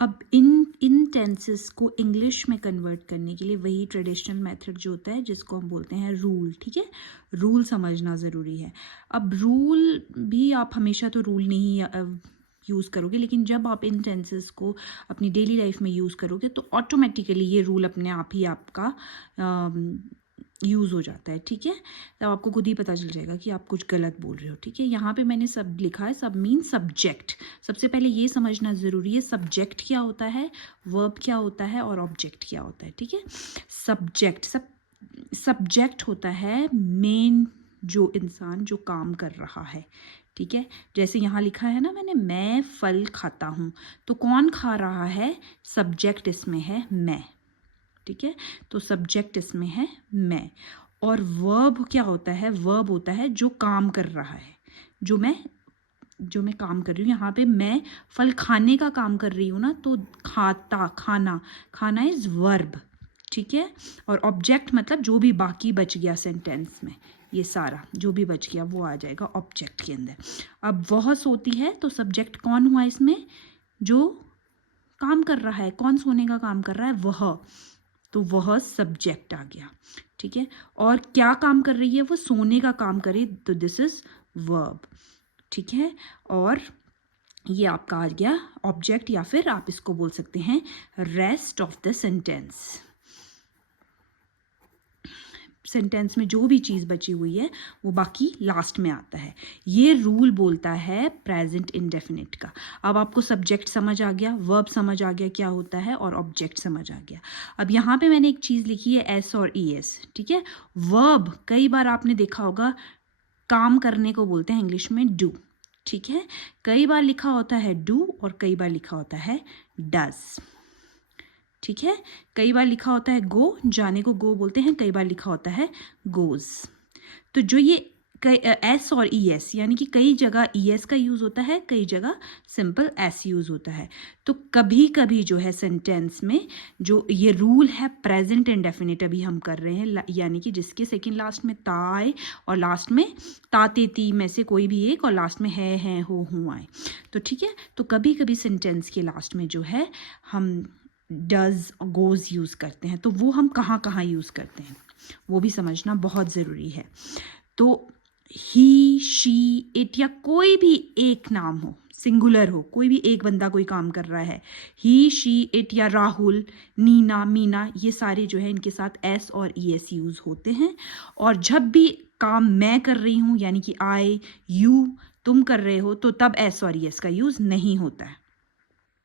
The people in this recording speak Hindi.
अब इन टेंसेस को इंग्लिश में कन्वर्ट करने के लिए वही ट्रेडिशनल मेथड जो होता है जिसको हम बोलते हैं रूल, ठीक है। रूल समझना ज़रूरी है। अब रूल भी आप हमेशा तो रूल नहीं यूज़ करोगे, लेकिन जब आप इन टेंसेस को अपनी डेली लाइफ में यूज़ करोगे तो ऑटोमेटिकली ये रूल अपने आप ही आपका यूज़ हो जाता है, ठीक है। तब आपको खुद ही पता चल जाएगा कि आप कुछ गलत बोल रहे हो, ठीक है। यहाँ पे मैंने सब लिखा है, सब मीन सब्जेक्ट। सबसे पहले ये समझना ज़रूरी है सब्जेक्ट क्या होता है, वर्ब क्या होता है और ऑब्जेक्ट क्या होता है, ठीक है। सब्जेक्ट होता है मेन जो इंसान जो काम कर रहा है, ठीक है। जैसे यहाँ लिखा है ना मैंने, मैं फल खाता हूँ, तो कौन खा रहा है, सब्जेक्ट इसमें है मैं, ठीक है। तो सब्जेक्ट इसमें है मैं। और वर्ब क्या होता है, वर्ब होता है जो काम कर रहा है, जो मैं काम कर रही हूँ। यहाँ पे मैं फल खाने का काम कर रही हूँ ना, तो खाना इज वर्ब, ठीक है। और ऑब्जेक्ट मतलब जो भी बाकी बच गया सेंटेंस में, ये सारा जो भी बच गया वो आ जाएगा ऑब्जेक्ट के अंदर। अब वह सोती है, तो सब्जेक्ट कौन हुआ इसमें, जो काम कर रहा है, कौन सोने का काम कर रहा है, वह, तो वह सब्जेक्ट आ गया, ठीक है। और क्या काम कर रही है, वो सोने का काम करे, तो दिस इज वर्ब, ठीक है। और ये आपका आ गया ऑब्जेक्ट, या फिर आप इसको बोल सकते हैं रेस्ट ऑफ द सेंटेंस में जो भी चीज़ बची हुई है वो बाकी लास्ट में आता है। ये रूल बोलता है प्रेजेंट इंडेफिनिट का। अब आपको सब्जेक्ट समझ आ गया, वर्ब समझ आ गया क्या होता है, और ऑब्जेक्ट समझ आ गया। अब यहाँ पे मैंने एक चीज़ लिखी है एस और ई एस, ठीक है। वर्ब कई बार आपने देखा होगा काम करने को बोलते हैं इंग्लिश में डू, ठीक है। कई बार लिखा होता है डू और कई बार लिखा होता है डज, ठीक है। कई बार लिखा होता है गो, जाने को गो बोलते हैं, कई बार लिखा होता है गोज। तो जो ये एस और ई एस, यानी कि कई जगह ई एस का यूज़ होता है, कई जगह सिंपल एस यूज़ होता है। तो कभी कभी जो है सेंटेंस में जो ये रूल है प्रेजेंट इंडेफिनिट अभी हम कर रहे हैं, यानी कि जिसके सेकंड लास्ट में ता आए और लास्ट में ताते ती में से कोई भी एक, और लास्ट में है हो हूँ आए, तो ठीक है। तो कभी कभी सेंटेंस के लास्ट में जो है हम डज गोज यूज़ करते हैं, तो वो हम कहाँ कहाँ यूज़ करते हैं वो भी समझना बहुत ज़रूरी है। तो ही, शी, इट या कोई भी एक नाम हो, सिंगुलर हो, कोई भी एक बंदा कोई काम कर रहा है, ही, शी, इट या राहुल, नीना, मीना, ये सारे जो है इनके साथ एस और ई एस यूज़ होते हैं। और जब भी काम मैं कर रही हूँ, यानी कि आई, यू, तुम कर रहे हो, तो तब एस और ई एस का यूज़ नहीं होता है।